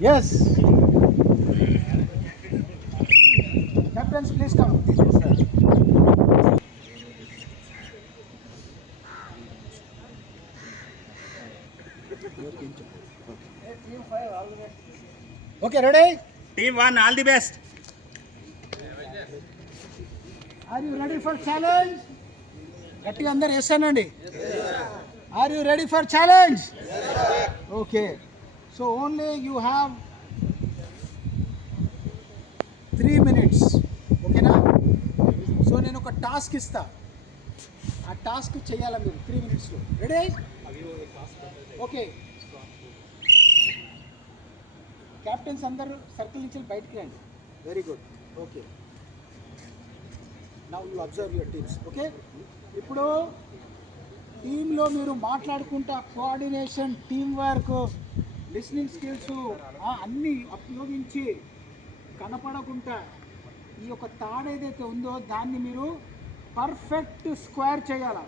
Yes. Captains, please come. Okay, ready? Team 1, all the best. Are you ready for challenge? Gatti andar yesanandi. Are you ready for challenge? Okay. So only you have 3 minutes. Okay na? So నేను ఒక టాస్క్ ఇస్తా. ఆ టాస్క్ చేయాలా మీరు 3 minutes లో. Ready? Okay. Captains అందరూ సర్కిల్ నుంచి బయటికి రండి. Very good. Okay. Now you observe your teams. Okay. ఇప్పుడు టీంలో మీరు మాట్లాడుకుంటా coordination, team work, listening skills అన్నీ ఉపయోగించి కనపడకుండా ఈ యొక్క తాడు ఏదైతే ఉందో దాన్ని మీరు పర్ఫెక్ట్ స్క్వేర్ చేయాలా.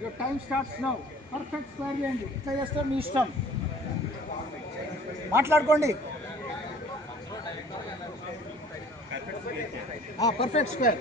Your time starts now. Perfect square చేయండి. ఎట్లా చేస్తారు మీ ఇష్టం, మాట్లాడుకోండి. Perfect square.